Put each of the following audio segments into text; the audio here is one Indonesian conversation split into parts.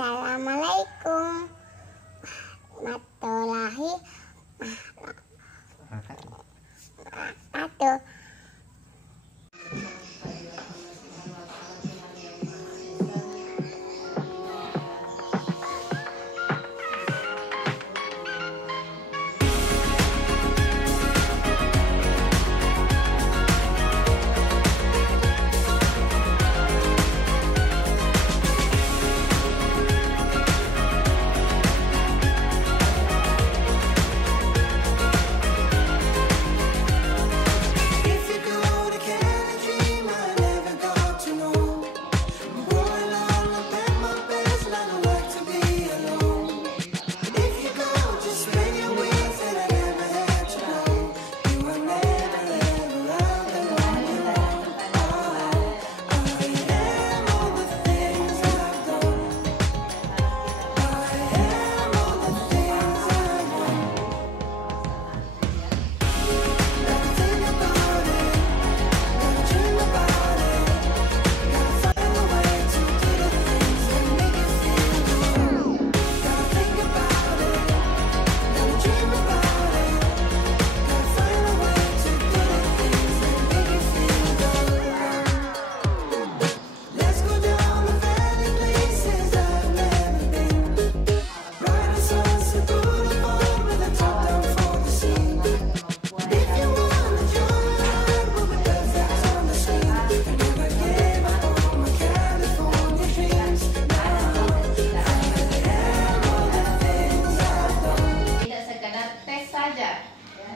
Assalamualaikum warahmatullahi wabarakatuh.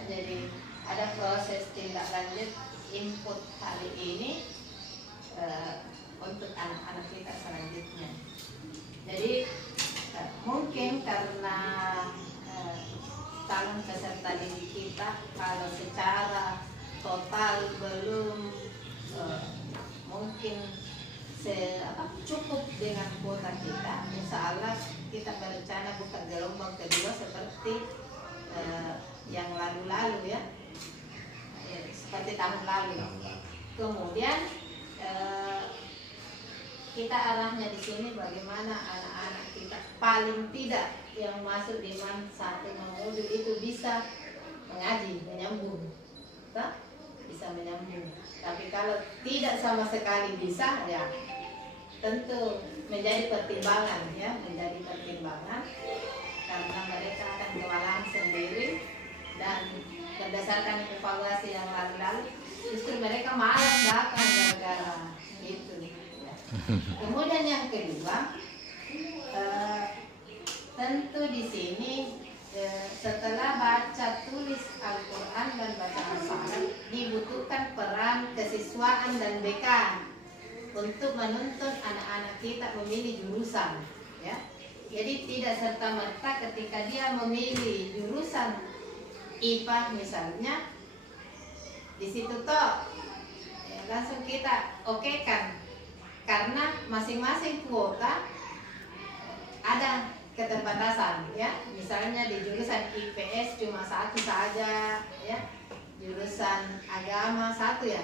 Jadi ada proses tindak lanjut input hari ini untuk anak-anak kita selanjutnya. Jadi mungkin karena calon peserta didik kita kalau secara total belum mungkin cukup dengan kuota kita. Insya Allah kita berencana buka gelombang kedua seperti yang lalu-lalu ya, seperti tahun lalu. Kemudian kita arahnya di sini bagaimana anak-anak kita paling tidak yang masuk di MAN 1 modul itu bisa mengaji, menyambung, bisa menyambung. Tapi kalau tidak sama sekali bisa, ya tentu menjadi pertimbangan ya, menjadi pertimbangan karena mereka akan kewalahan sendiri. Dan berdasarkan evaluasi yang lalu-lalu justru mereka malas datang gara-gara itu. Kemudian yang kedua, tentu di sini setelah baca tulis Al-Quran dan bacaan salat dibutuhkan peran kesiswaan dan BK untuk menuntun anak-anak kita memilih jurusan ya. Jadi tidak serta-merta ketika dia memilih jurusan IPA misalnya, di situ toh ya, langsung kita okekan karena masing-masing kuota ada keterbatasan ya. Misalnya di jurusan IPS cuma satu saja ya, jurusan agama satu ya,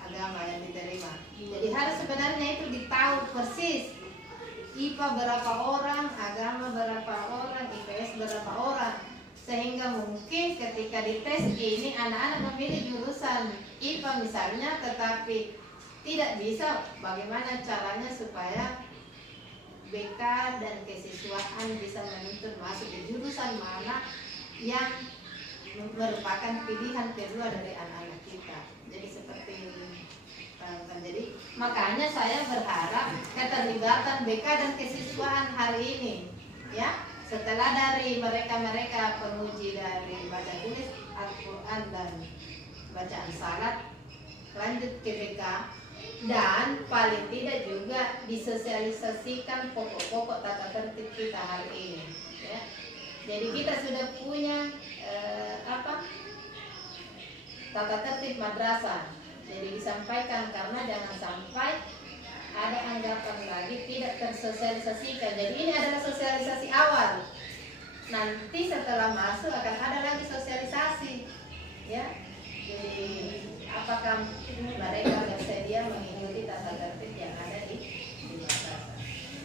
agama yang diterima. Jadi harus sebenarnya itu ditahu persis IPA berapa orang, agama berapa orang, IPS berapa orang, sehingga mungkin ketika dites ini anak-anak memilih jurusan IPA misalnya, tetapi tidak bisa bagaimana caranya supaya BK dan kesiswaan bisa menuntut masuk di jurusan mana yang merupakan pilihan kedua dari anak-anak kita. Jadi seperti ini. Jadi makanya saya berharap keterlibatan BK dan kesiswaan hari ini ya, setelah dari mereka-mereka penguji dari baca tulis Al-Quran dan bacaan salat, lanjut ke BK, dan paling tidak juga disosialisasikan pokok-pokok tata tertib kita hari ini ya. Jadi kita sudah punya tata tertib madrasah, jadi disampaikan karena jangan sampai ada anggapan lagi tidak tersosialisasikan. Jadi ini adalah sosialisasi awal. Nanti setelah masuk akan ada lagi sosialisasi, ya. Jadi apakah mereka bersedia mengikuti tata tertib yang ada di madrasah?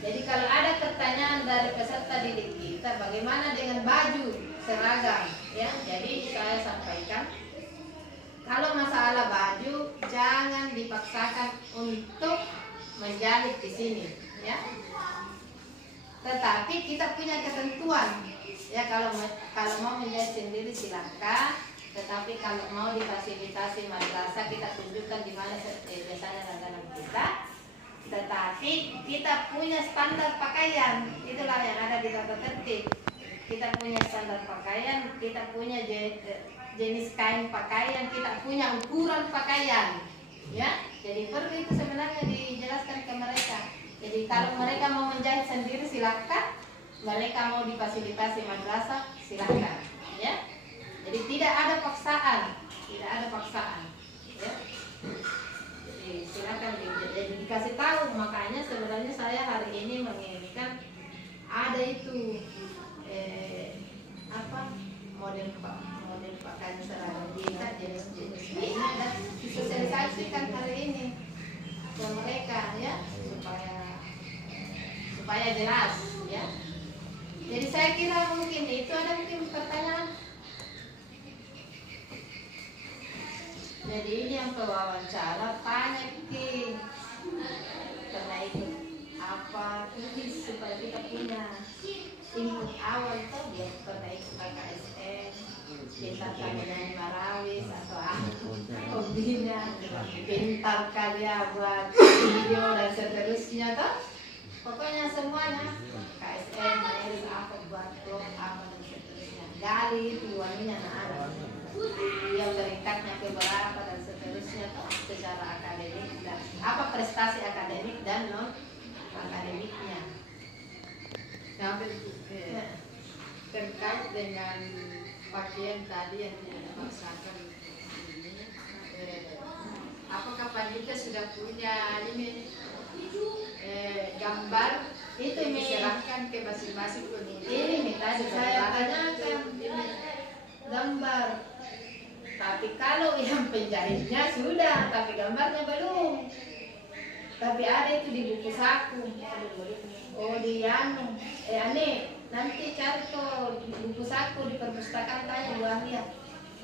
Jadi kalau ada pertanyaan dari peserta didik kita, bagaimana dengan baju seragam? Ya, jadi saya sampaikan, kalau masalah baju jangan dipaksakan untuk menjahit di sini, ya. Tetapi kita punya ketentuan, ya, kalau mau menjahit sendiri silakan. Tetapi kalau mau difasilitasi madrasah, kita tunjukkan di mana biasanya langganan kita. Tetapi kita punya standar pakaian, itulah yang ada di tata tertib. Kita punya standar pakaian, kita punya jenis kain pakaian, kita punya ukuran pakaian, ya. Jadi perlu itu sebenarnya dijelaskan ke mereka. Jadi kalau mereka mau menjahit sendiri silakan, mereka mau difasilitasi madrasah silakan, ya. Jadi tidak ada paksaan, ya. Jadi silakan jadi dikasih tahu. Makanya sebenarnya saya hari ini menginginkan ada itu model pakaian seragam kita, jenis-jenis ini, dan disosialisasikan hari ini ke mereka, ya, supaya jelas, ya. Jadi saya kira mungkin itu ada mungkin pertanyaan. Jadi ini yang pewawancara tanya ke karena itu apa tulis supaya kita punya input awal tuh, dia karena itu KKSN kita menyanyi marawis atau hobinya pintar kalian buat video dan seterusnya tuh, pokoknya semuanya KSN marawis apa buat blog apa dan seterusnya, gali itu anunya anak yang terikat ke berapa dan seterusnya tuh, secara akademik dan apa prestasi akademik dan non akademiknya. Terkait dengan pakaian tadi yang tidak dipaksakan ini, apakah panitia sudah punya ini gambar itu diserahkan ke masing-masing panitia? Ini tadi saya tanyakan gambar. Tapi kalau yang penjahitnya sudah, tapi gambarnya belum. Tapi ada itu di buku saku. Oh, di aneh. Nanti cari tuh di buku saku di perpustakaan, tanya Bu Ahlia.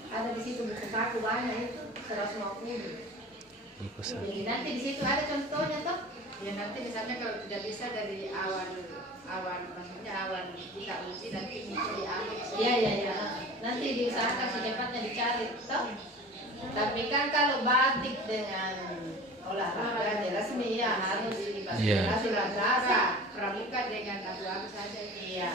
Ada di situ buku saku banyak itu 150. Jadi nanti di situ ada contohnya toh. Ya nanti di sana kalau tidak bisa dari awan maksudnya awan kita uji nanti itu diambil. Iya. Nanti diusahakan secepatnya dicari toh. Tapi kan kalau batik dengan olahraga jelas nih ya harus difasilitasi madrasah. Pramuka dengan abu-abu saja. Iya.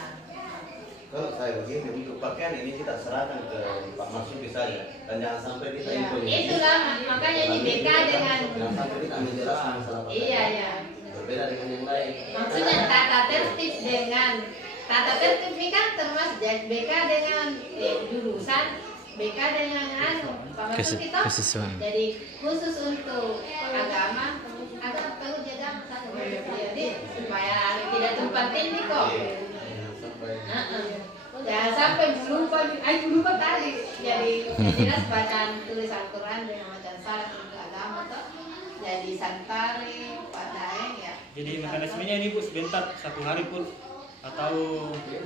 Kalau saya begini, untuk pakaian ini kita serahkan ke Pak Marsuki saja, dan jangan sampai kita Itulah makanya ini BK dengan jangan sampai kita menjelaskan masalah pakaian. Iya. Berbeda dengan yang lain. Maksudnya tata tertib ini kan termasuk BK dengan jurusan, BK dengan Pak Marsuki toh. Jadi khusus untuk agama perlu jaga misalnya. Jadi supaya tidak tumpang tindih kok. Jangan sampai lupa tadi. Jadi jelas bacaan tulis Al-Quran dengan bacaan salat untuk agama toh. Jadi santari, padaeng ya. Jadi mekanismenya ini Bu sebentar, satu hari pun atau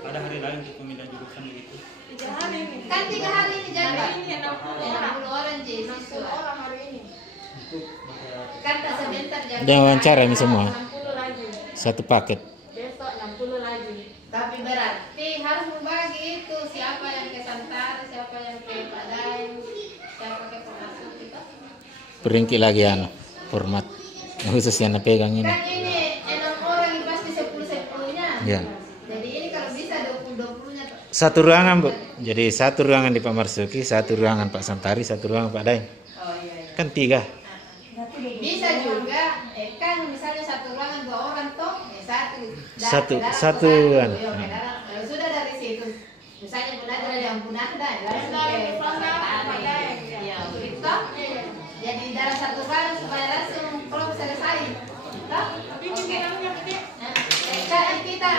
ada hari lain untuk pemilihan jurusan begitu? 3 hari ini. Kan 3 hari ini jaga. Ini 60 orang jadi 60 orang hari ini. Kan tak sebentar jaga. Dia wawancara ini semua. 60 lagi. Satu paket. Besok 60 lagi. Tapi berarti harus membagi itu, siapa yang ke santari, siapa yang ke padaeng, siapa ke pemasuk itu. Peringki lagi format khusus yang pegang ini. Kan ini 6 orang ini pasti 10-10-nya. Ya. Jadi ini kalau bisa 20-20-nya. Satu ruangan Bu. Jadi satu ruangan di Pak Marsuki, satu ruangan Pak Santari, satu ruangan Pak Daeng. Oh iya. Kan 3. Bisa juga, kan misalnya satu ruangan 2 orang toh, Satu. Sudah dari situ. Misalnya Bunada yang Bunada, ya begitu. Jadi dalam satu ruangan supaya langsung kalau selesai. Tapi pikirannya gede. Kita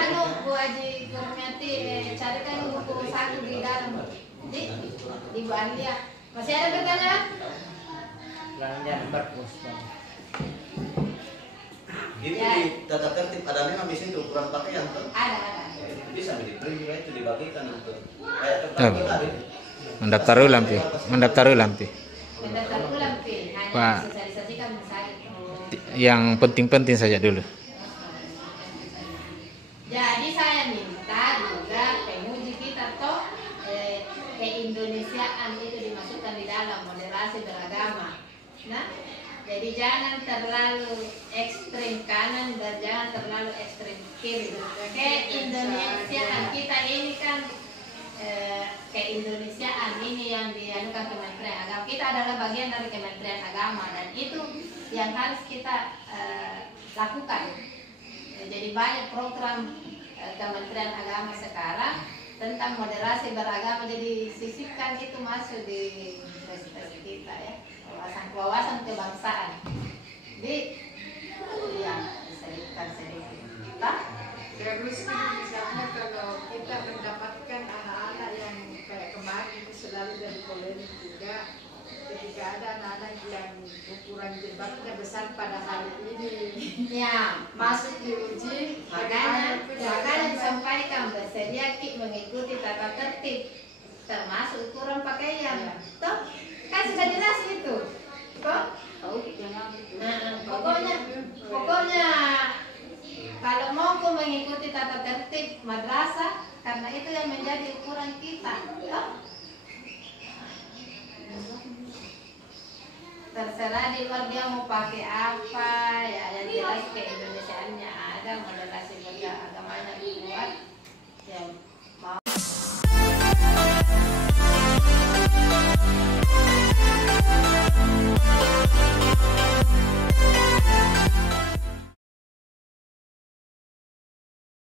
Bu Haji Kurniati carikan buku satu di dalam. Di Bu Andia. Masih ada pertanyaan? Itu Ya. di tata tertib ada memang di situ ukuran pakaian tuh. Ada. Ya, itu bisa di print juga itu dibagikan untuk kayak Ya. tempat kita gitu. Mendaftar ulang pi. Mendaftar ulang pi. Mendaftar ulang Pi, hanya Pak. sosialisasikan misalnya. Yang penting-penting saja dulu. Jadi saya minta juga penguji kita toh keindonesiaan itu dimasukkan di dalam moderasi beragama. Nah, jadi jangan terlalu ekstrim kanan dan jangan terlalu ekstrim kiri. Keindonesiaan kita ini kan keindonesiaan ini yang dianukan Kementerian Agama. Kita adalah bagian dari Kementerian Agama dan itu yang harus kita lakukan. Jadi banyak program Kementerian Agama sekarang tentang moderasi beragama, jadi sisipkan itu masuk di prestasi kita ya, wawasan kebangsaan di yang disebutkan sedikit. Terus misalnya kalau kita mendapatkan anak-anak yang kayak kemarin itu selalu dari polemik juga, ketika ada anak-anak yang ukuran jilbabnya besar pada hari ini Ya, masuk diuji, makanya disampaikan bersedia mengikuti tata tertib termasuk ukuran pakaian. Toh, kan sudah jelas itu. Toh, pokoknya kalau mau kau mengikuti tata tertib madrasah, karena itu yang menjadi ukuran kita. Toh, terserah di luar dia mau pakai apa, ya yang jelas keindonesiaannya ada, moderasi